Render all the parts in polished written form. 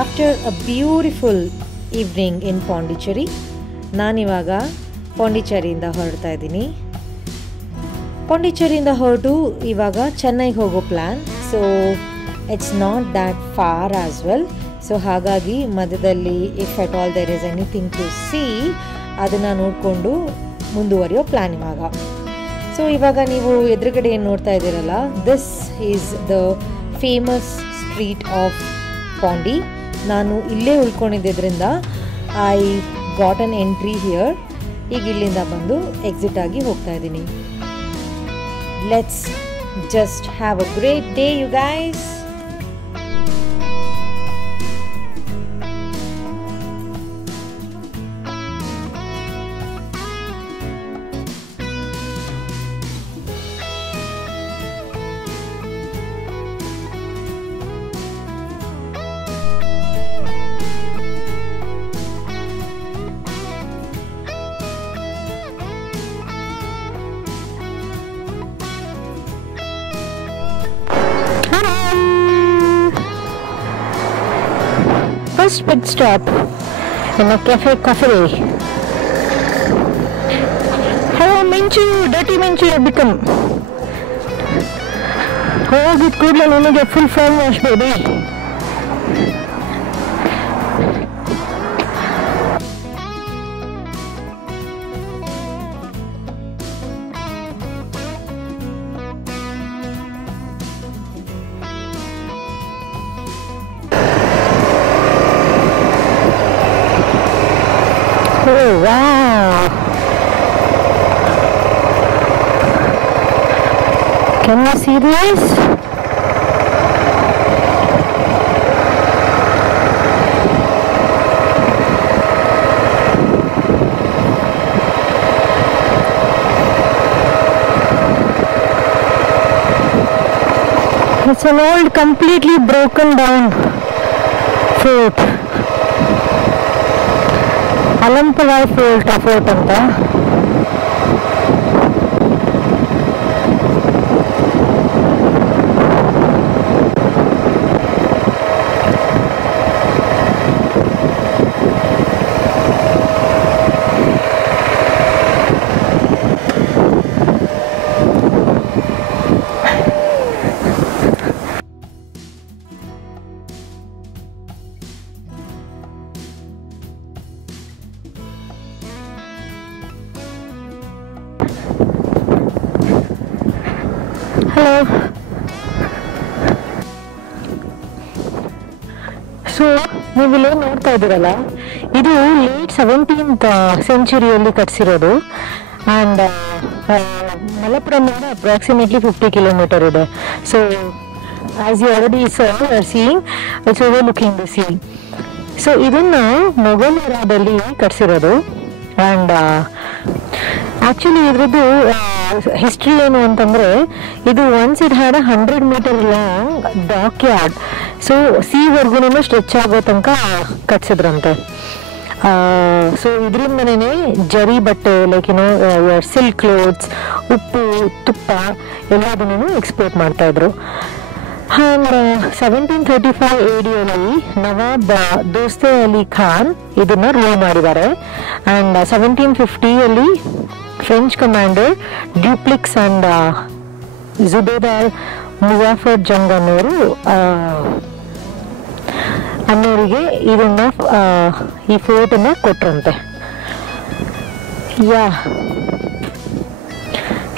After a beautiful evening in Pondicherry, ನಾನಿವಾಗ ಪಾಂಡಿಚೇರಿಯಿಂದ ಹೊರಡ್ತಾ ಇದ್ದೀನಿ. ಪಾಂಡಿಚೇರಿಯಿಂದ ಹೊರಟು ಇವಾಗ ಚೆನ್ನೈಗೆ ಹೋಗೋ plan. So it's not that far as well. So ಹಾಗಾಗಿ ಮಧ್ಯದಲ್ಲಿ if at all there is anything to see ಅದನ್ನು ನೋಡಿಕೊಂಡು ಮುಂದುವರಿಯೋ ಪ್ಲ್ಯಾನ್ ಇವಾಗ. ಸೊ ಇವಾಗ ನೀವು ಎದುರುಗಡೆ ಏನು ನೋಡ್ತಾ ಇದ್ದೀರಲ್ಲ, this is the famous street of Pondy. ನಾನು ಇಲ್ಲೇ ಉಳ್ಕೊಂಡಿದ್ದರಿಂದ I got an entry here. ಈಗ ಇಲ್ಲಿಂದ ಬಂದು ಎಕ್ಸಿಟ್ ಆಗಿ ಹೋಗ್ತಾ ಇದ್ದೀನಿ. Let's just have a great day you guys. First pit stop in a cafe. How dirty Minchu have become. Hogi ಕೂಡಲೇ ನನಗೆ full phone wash baby. Oh wow! Can you see this? It's an old, completely broken down fort. Alampalai fort ಅಂತ. Hello. So ನೀವಿಲ್ಲಿ ನೋಡ್ತಾ ಇದ್ದೀರಲ್ಲ, ಇದು late 17th ಸೆಂಚುರಿಯಲ್ಲಿ ಕಟ್ಸಿರೋದು. And ಮಲಪ್ಪುರಮಿಂದ ಅಪ್ರಾಕ್ಸಿಮೇಟ್ಲಿ 50 ಕಿಲೋಮೀಟರ್ ಇದೆ. So as you already seeing, it's overlooking the sea. So ಇದನ್ನು ಮೊಘಲ್ ಎರಾದಲ್ಲಿ ಕಟ್ಸಿರೋದು. ಆ್ಯಂಡ್ ಆ್ಯಕ್ಚುಲಿ ಇದ್ರದ್ದು ಹಿಸ್ಟ್ರಿ ಏನು ಅಂತಂದರೆ, ಇದು once it had 100 metre long dockyard. So ಸೀವರೆಗೂ ಸ್ಟ್ರೆಚ್ ಆಗೋ ತನಕ ಕಟ್ಸಿದ್ರಂತೆ. ಸೊ ಇದರಿಂದನೇ ಜರಿ ಬಟ್ಟೆ, ಲೈಕ್ ಸಿಲ್ಕ್ ಕ್ಲೋತ್ಸ್, ಉಪ್ಪು, ತುಪ್ಪ ಎಲ್ಲದನ್ನೂ ಎಕ್ಸ್ಪೋರ್ಟ್ ಮಾಡ್ತಾಯಿದ್ರು. ಆ್ಯಂಡ್ 1735 AD ನವಾಬ್ ದೋಸ್ತೆ ಅಲಿ ಖಾನ್ ಇದನ್ನು ರೂಲ್ ಮಾಡಿದ್ದಾರೆ. ಆ್ಯಂಡ್ 1750 ಫ್ರೆಂಚ್ ಕಮಾಂಡರ್ ಡ್ಯೂಪ್ಲಿಕ್ಸ್ ಆ್ಯಂಡ್ ಜುಬೇದಾರ್ ಮುಜಾಫರ್ ಜಂಗ್ ಅನ್ನೋರಿಗೆ ಇದನ್ನು ಈ ಫೋರ್ಟನ್ನು ಕೊಟ್ರಂತೆ.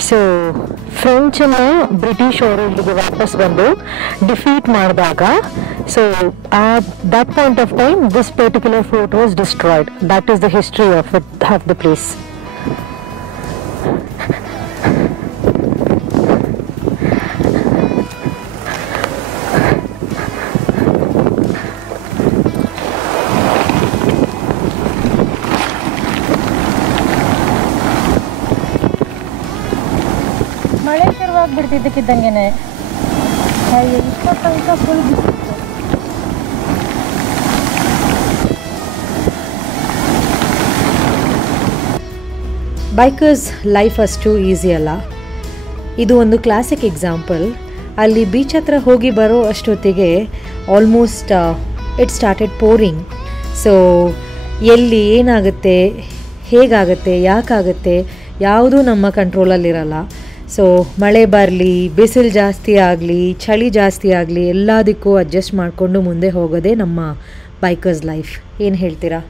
ಸೊ ಫ್ರೆಂಚನ್ನು ಬ್ರಿಟಿಷ್ ಅವರು ಇಲ್ಲಿಗೆ ವಾಪಸ್ ಬಂದು ಡಿಫೀಟ್ ಮಾಡಿದಾಗ, so at that point of time this particular fort was destroyed. That is the history of the place. ಮಳೆ ಶುರುವಾಗ್ಬಿಡ್ತಿದ್ದಕ್ಕಿದ್ದಂಗೆ ಇಷ್ಟ ತನಕ ಫುಲ್ ಬಿಸಿತ್ತು. ಬೈಕರ್ಸ್ ಲೈಫ್ ಅಷ್ಟು ಈಸಿ ಅಲ್ಲ. ಇದು ಒಂದು ಕ್ಲಾಸಿಕ್ ಎಕ್ಸಾಂಪಲ್. ಅಲ್ಲಿ ಬೀಚ್ ಹತ್ರ ಹೋಗಿ ಬರೋ ಅಷ್ಟೊತ್ತಿಗೆ almost it started pouring. So ಎಲ್ಲಿ ಏನಾಗುತ್ತೆ, ಹೇಗಾಗುತ್ತೆ, ಯಾಕಾಗುತ್ತೆ ಯಾವುದೂ ನಮ್ಮ ಕಂಟ್ರೋಲಲ್ಲಿರಲ್ಲ. ಸೊ ಮಳೆ ಬರಲಿ, ಬಿಸಿಲು ಜಾಸ್ತಿ ಆಗಲಿ, ಚಳಿ ಜಾಸ್ತಿ ಆಗಲಿ, ಎಲ್ಲದಕ್ಕೂ ಅಡ್ಜಸ್ಟ್ ಮಾಡಿಕೊಂಡು ಮುಂದೆ ಹೋಗೋದೇ ನಮ್ಮ ಬೈಕರ್ಸ್ ಲೈಫ್. ಏನು ಹೇಳ್ತೀರಾ?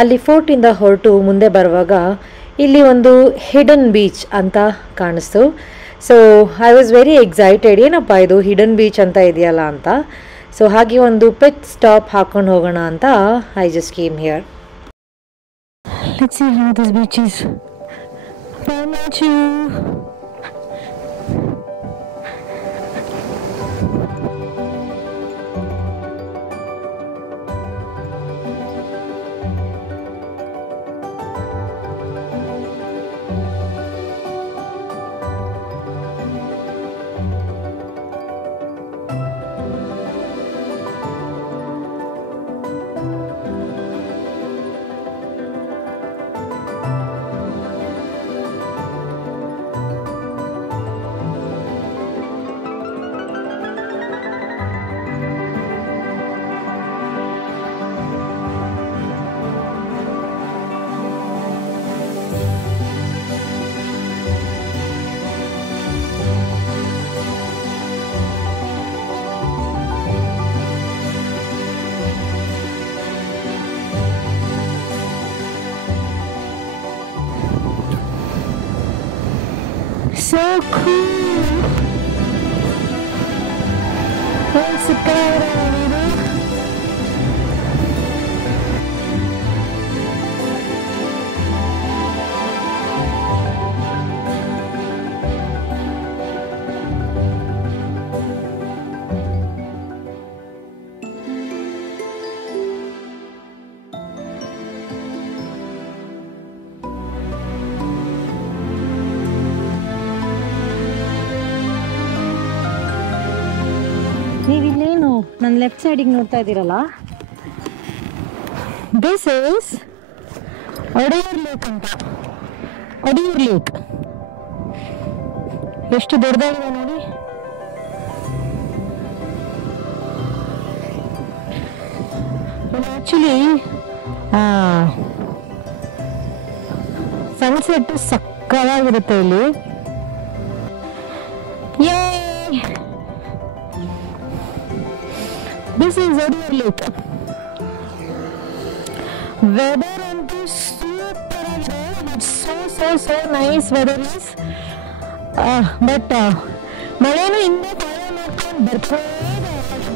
ಅಲ್ಲಿ ಫೋರ್ಟಿಂದ ಹೊರಟು ಮುಂದೆ ಬರುವಾಗ ಇಲ್ಲಿ ಒಂದು ಹಿಡನ್ ಬೀಚ್ ಅಂತ ಕಾಣಿಸ್ತು. So I was very excited, ಏನಪ್ಪ ಇದು ಹಿಡನ್ ಬೀಚ್ ಅಂತ ಇದೆಯಲ್ಲ ಅಂತ. ಸೊ ಹಾಗೆ ಒಂದು ಪಿಟ್ ಸ್ಟಾಪ್ ಹಾಕೊಂಡು ಹೋಗೋಣ ಅಂತ I just came here. Let's see how this beach is. So cool. ನೀವಿಲ್ಲೇನು ನನ್ನ ಲೆಫ್ಟ್ ಸೈಡಿಗೆ ನೋಡ್ತಾ ಇದ್ದೀರಲ್ಲ, ದಿಸ್ ಈಸ್ ಒಡೆಯೂರ್ ಲೇಕ್ ಅಂತ. ಒಡೆಯೂರ್ ಲೇಕ್ ಎಷ್ಟು ದೊಡ್ಡದಾಗಿದೆ ನೋಡಿ. ಆಕ್ಚುಲಿ ಸನ್ಸೆಟ್ ಸಕ್ಕತ್ತಾಗಿರುತ್ತೆ ಇಲ್ಲಿ. This is Odeer Lake. Weather ಅಂತೂ ಸೂಪರ್ ಆಗಿದೆ. so nice weather is. But ಮಳೆನೂ ಇನ್ನೂ ಫಾಲೋ ಮಾಡ್ಕೊಂಡು ಬರ್ತಾ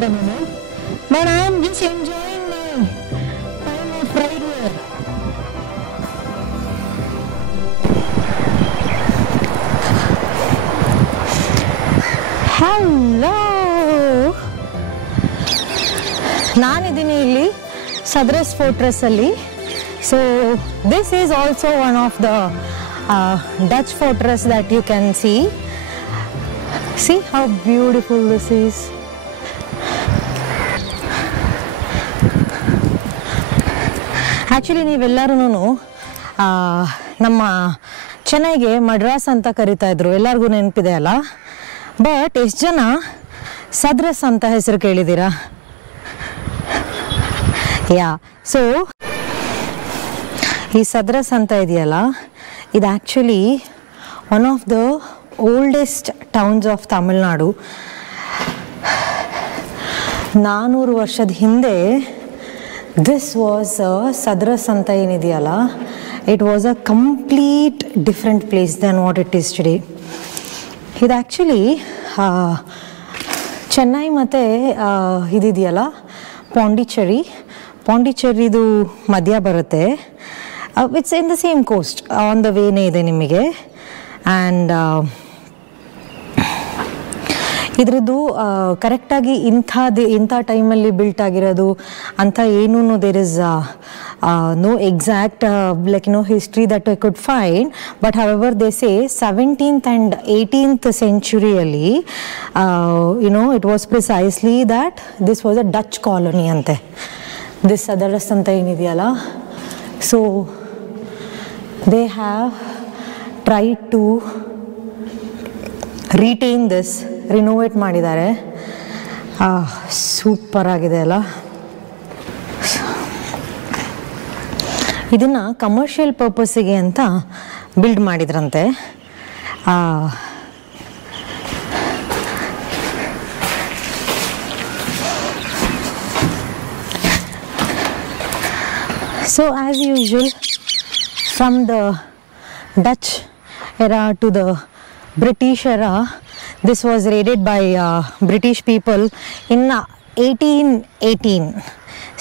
ನಾನು. But I am just enjoying my time of ride here. Hello. ನಾನಿದ್ದೀನಿ ಇಲ್ಲಿ ಸದ್ರಸ್ ಫೋರ್ಟ್ರೆಸ್ಸಲ್ಲಿ. So this is also one of the Dutch fortress that you can see how beautiful this is. Actually ನೀವೆಲ್ಲರೂ ನಮ್ಮ ಚೆನ್ನೈಗೆ ಮಡ್ರಾಸ್ ಅಂತ ಕರಿತಾ ಇದ್ರು, ಎಲ್ಲರಿಗೂ ನೆನಪಿದೆ ಅಲ್ಲ. ಬಟ್ ಎಷ್ಟು ಜನ ಸದ್ರಸ್ ಅಂತ ಹೆಸರು ಕೇಳಿದ್ದೀರಾ? ಸೊ ಈ ಸದ್ರಸ್ ಅಂತ ಇದೆಯಲ್ಲ, ಇದು actually one of the oldest towns of Tamil Nadu. 400 ವರ್ಷದ ಹಿಂದೆ ದಿಸ್ ವಾಸ್ ಸದ್ರಸ್ ಅಂತ ಏನಿದೆಯಲ್ಲ, it was a complete different place than what it is today. ಇದು ಆ್ಯಕ್ಚುಲಿ ಚೆನ್ನೈ ಮತ್ತು ಇದಿದೆಯಲ್ಲ ಪಾಂಡಿಚೇರಿದು ಮಧ್ಯ ಬರುತ್ತೆ. It's in the same coast, on the ವೇನೇ ಇದೆ ನಿಮಗೆ. ಆ್ಯಂಡ್ ಇದ್ರದ್ದು ಕರೆಕ್ಟಾಗಿ ಇಂಥ ಟೈಮಲ್ಲಿ ಬಿಲ್ಟ್ ಆಗಿರೋದು ಅಂತ ಏನೂ there is no exact history that I could find, but however they say 17th and 18th century it was precisely that this was a Dutch colony ante, this Sadaras anta enidiyala. So they have tried to retain this, renovate ಮಾಡಿದ್ದಾರೆ. Super ಆಗಿದೆ ಅಲ್ಲ. ಇದನ್ನು commercial ಪರ್ಪಸ್ಸಿಗೆ ಅಂತ build ಮಾಡಿದ್ರಂತೆ. So as usual, from the Dutch era to the British era, this was raided by British people in 1818.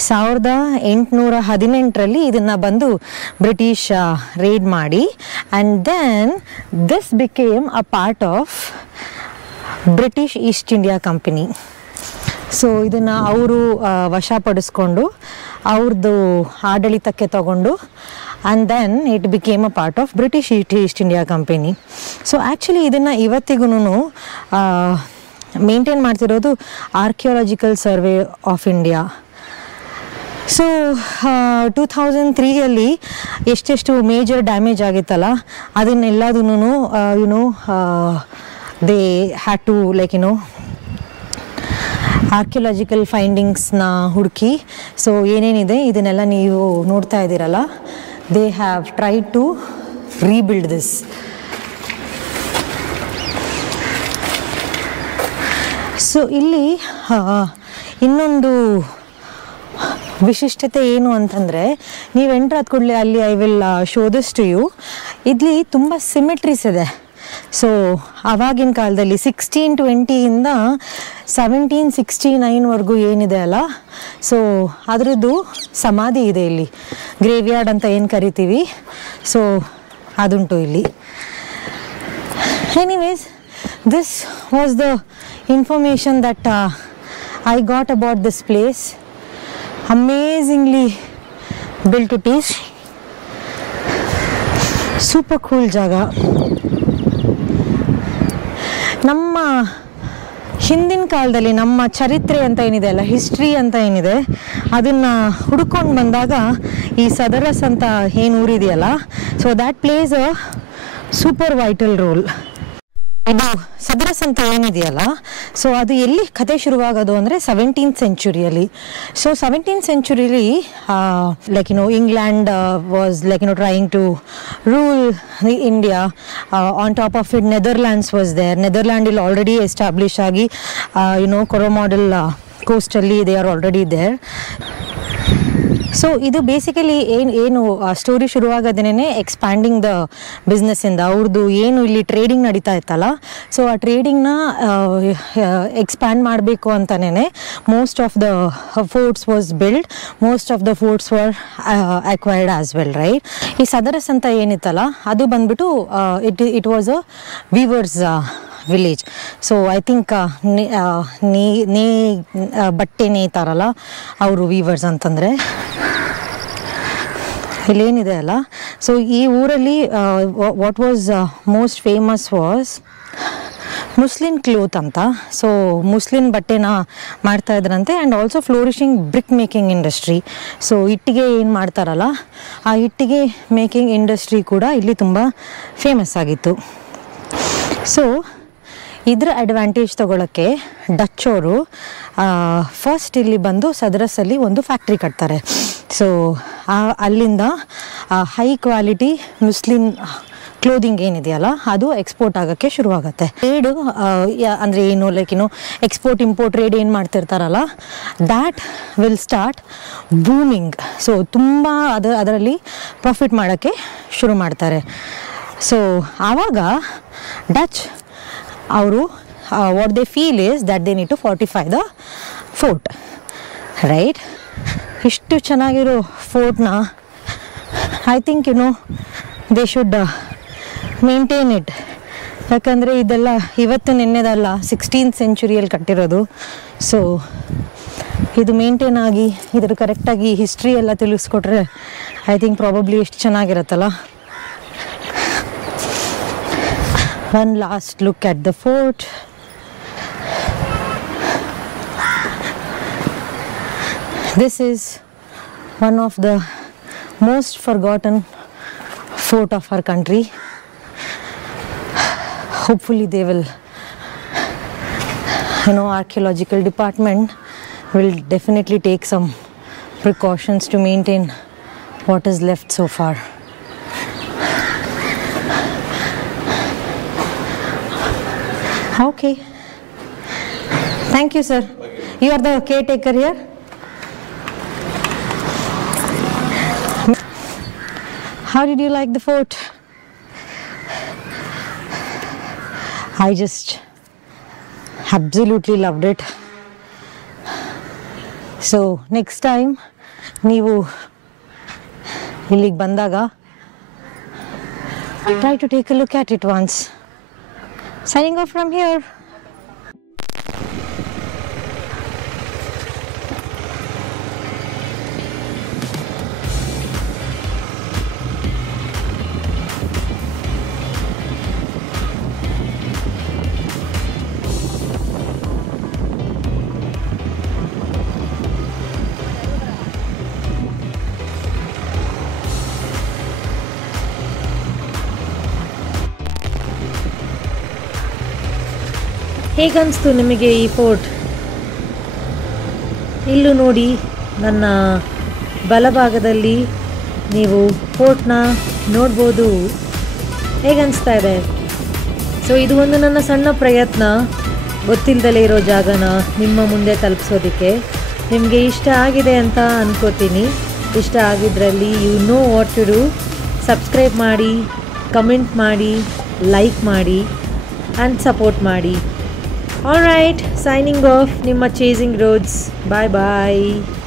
1818ರಲ್ಲಿ ಇದನ್ನು ಬಂದು British raid ಮಾಡಿ, and then this became a part of British East India company. So ಇದನ್ನು ಅವರು ವಶಪಡಿಸ್ಕೊಂಡು ಅವ್ರದ್ದು ಆಡಳಿತಕ್ಕೆ ತಗೊಂಡು, and then it became a part of British East India company. So actually ಇದನ್ನು ಇವತ್ತಿಗೂ ಮೇಂಟೈನ್ ಮಾಡ್ತಿರೋದು archaeological survey of India. So 2003ಯಲ್ಲಿ ಎಷ್ಟೆಷ್ಟು ಮೇಜರ್ ಡ್ಯಾಮೇಜ್ ಆಗಿತ್ತಲ್ಲ, ಅದನ್ನೆಲ್ಲದೂ ದೇ ಹ್ಯಾಡ್ ಟು ಆರ್ಕಿಯಾಲಜಿಕಲ್ ಫೈಂಡಿಂಗ್ಸ್ನ ಹುಡುಕಿ, ಸೊ ಏನೇನಿದೆ ಇದನ್ನೆಲ್ಲ ನೀವು ನೋಡ್ತಾ ಇದ್ದೀರಲ್ಲ, they have tried to rebuild this. So ಇಲ್ಲಿ ಇನ್ನೊಂದು ವಿಶಿಷ್ಟತೆ ಏನು ಅಂತಂದರೆ, ನೀವು ಎಂಟ್ರ್ ಆದ ಕೂಡಲೇ ಅಲ್ಲಿ I will show this to you, ಇಲ್ಲಿ ತುಂಬ ಸಿಮೆಟ್ರೀಸ್ ಇದೆ. ಸೊ ಆವಾಗಿನ ಕಾಲದಲ್ಲಿ 1620ಇಂದ 1769ವರೆಗೂ ಏನಿದೆ ಅಲ್ಲ, ಸೊ ಅದರದ್ದು ಸಮಾಧಿ ಇದೆ ಇಲ್ಲಿ, ಗ್ರೇವ್ಯಾರ್ಡ್ ಅಂತ ಏನು ಕರಿತೀವಿ. ಸೊ ಅದುಂಟು ಇಲ್ಲಿ. Anyways, this was the information that I got about this place. Amazingly built it is, super cool ಜಾಗ. ನಮ್ಮ ಹಿಂದಿನ ಕಾಲದಲ್ಲಿ ನಮ್ಮ ಚರಿತ್ರೆ ಅಂತ ಏನಿದೆ ಅಲ್ಲ, ಹಿಸ್ಟ್ರಿ ಅಂತ ಏನಿದೆ, ಅದನ್ನು ಹುಡ್ಕೊಂಡು ಬಂದಾಗ ಈ ಸದರಸ್ ಅಂತ ಏನು ಊರಿದೆಯಲ್ಲ, so that place a super vital role. ಇದು ಸದರಸ್ ಅಂತ ಏನಿದೆಯಲ್ಲ, ಸೊ ಅದು ಎಲ್ಲಿ ಕತೆ ಶುರುವಾಗೋದು ಅಂದರೆ 17th centuryಯಲ್ಲಿ. ಸೊ 17th centuryಲಿ England was trying to rule India. On top of it Netherlands was there. Netherland ಇಲ್ಲಿ ಆಲ್ರೆಡಿ ಎಸ್ಟಾಬ್ಲಿಷ್ ಆಗಿ ಕೊರೊಮಾಡಲ್ ಕೋಸ್ಟಲ್ಲಿ they are already there. So ಇದು ಬೇಸಿಕಲಿ ಏನು ಸ್ಟೋರಿ ಶುರುವಾಗೋದೇನೆ ಎಕ್ಸ್ಪ್ಯಾಂಡಿಂಗ್ ದ ಬಿಸ್ನೆಸ್ಸಿಂದ. ಅವ್ರದ್ದು ಏನು ಇಲ್ಲಿ ಟ್ರೇಡಿಂಗ್ ನಡೀತಾ ಇತ್ತಲ್ಲ, ಸೊ ಆ ಟ್ರೇಡಿಂಗ್ನ ಎಕ್ಸ್ಪ್ಯಾಂಡ್ ಮಾಡಬೇಕು ಅಂತಲೇ most of the sports was build, most of the sports var acquired as well, right. ಈ ಸದರಸ್ ಅಂತ ಏನಿತ್ತಲ್ಲ, ಅದು ಬಂದ್ಬಿಟ್ಟು it was a viewers village. So I think ಬಟ್ಟೆ ನೇಯ್ತಾರಲ್ಲ ಅವರು ವೀವರ್ಸ್ ಅಂತಂದರೆ. ಇಲ್ಲೇನಿದೆ ಅಲ್ಲ, ಸೊ ಈ ಊರಲ್ಲಿ what was most famous was muslin cloth ಅಂತ. ಸೊ ಮುಸ್ಲಿನ್ ಬಟ್ಟೆನ ಮಾಡ್ತಾ ಇದ್ರಂತೆ, and also flourishing brick making industry. So ಇಟ್ಟಿಗೆ ಏನು ಮಾಡ್ತಾರಲ್ಲ, ಆ ಇಟ್ಟಿಗೆ ಮೇಕಿಂಗ್ ಇಂಡಸ್ಟ್ರಿ ಕೂಡ ಇಲ್ಲಿ ತುಂಬ ಫೇಮಸ್ ಆಗಿತ್ತು. ಸೊ ಇದರ ಅಡ್ವಾಂಟೇಜ್ ತಗೊಳ್ಳೋಕ್ಕೆ ಡಚ್ ಅವರು ಫಸ್ಟ್ ಇಲ್ಲಿ ಬಂದು ಸದರಸ್ಸಲ್ಲಿ ಒಂದು ಫ್ಯಾಕ್ಟ್ರಿ ಕಟ್ತಾರೆ. ಸೊ ಅಲ್ಲಿಂದ ಹೈ ಕ್ವಾಲಿಟಿ ಮುಸ್ಲಿಂ ಕ್ಲೋದಿಂಗ್ ಏನಿದೆಯಲ್ಲ, ಅದು ಎಕ್ಸ್ಪೋರ್ಟ್ ಆಗೋಕ್ಕೆ ಶುರುವಾಗುತ್ತೆ. ಟ್ರೇಡು ಅಂದರೆ ಏನು ಎಕ್ಸ್ಪೋರ್ಟ್ ಇಂಪೋರ್ಟ್ ಟ್ರೇಡ್ ಏನು ಮಾಡ್ತಿರ್ತಾರಲ್ಲ, that will start booming. So ತುಂಬ ಅದರಲ್ಲಿ ಪ್ರಾಫಿಟ್ ಮಾಡೋಕ್ಕೆ ಶುರು ಮಾಡ್ತಾರೆ. ಸೊ ಆವಾಗ ಡಚ್ ಅವರು what they feel is that they need to fortify the fort, right. ಇಷ್ಟು ಚೆನ್ನಾಗಿರೋ ಫೋರ್ಟ್ನ I think they should maintain it. ಯಾಕಂದರೆ ಇದೆಲ್ಲ ಇವತ್ತು ನೆನ್ನೆದಲ್ಲ, 16th centuryಯಲ್ಲಿ ಕಟ್ಟಿರೋದು. ಸೊ ಇದು ಮೇಂಟೈನ್ ಆಗಿ ಇದ್ರ ಕರೆಕ್ಟಾಗಿ ಹಿಸ್ಟ್ರಿ ಎಲ್ಲ ತಿಳಿಸ್ಕೊಟ್ರೆ ಐ ಥಿಂಕ್ ಪ್ರಾಬಬ್ಲಿ ಎಷ್ಟು ಚೆನ್ನಾಗಿರುತ್ತಲ್ಲ. One last look at the fort. This is one of the most forgotten fort of our country. Hopefully they will archaeological department will definitely take some precautions to maintain what is left so far. Okay. Thank you, sir. You are the caretaker here? How did you like the fort? I just absolutely loved it. So next time ನೀವು ಇಲ್ಲಿಗೆ ಬಂದಾಗ try to take a look at it once. Signing off from here. ಹೇಗನ್ನಿಸ್ತು ನಿಮಗೆ ಈ fort? ಇಲ್ಲೂ ನೋಡಿ, ನನ್ನ ಬಲಭಾಗದಲ್ಲಿ ನೀವು ಫೋರ್ಟ್ನ ನೋಡ್ಬೋದು. ಹೇಗನ್ನಿಸ್ತಾ ಇದೆ? ಸೊ ಇದು ಒಂದು ನನ್ನ ಸಣ್ಣ ಪ್ರಯತ್ನ, ಗೊತ್ತಿಲ್ಲದಲೇ ಇರೋ ಜಾಗನ ನಿಮ್ಮ ಮುಂದೆ ತಲುಪಿಸೋದಕ್ಕೆ. ನಿಮಗೆ ಇಷ್ಟ ಆಗಿದೆ ಅಂತ ಅಂದ್ಕೋತೀನಿ. ಇಷ್ಟ ಆಗಿದ್ರಲ್ಲಿ you know what to do. Subscribe ಮಾಡಿ, ಕಮೆಂಟ್ ಮಾಡಿ, ಲೈಕ್ ಮಾಡಿ ಆ್ಯಂಡ್ ಸಪೋರ್ಟ್ ಮಾಡಿ. All right, signing off. Nimma Chasing Roads. Bye bye.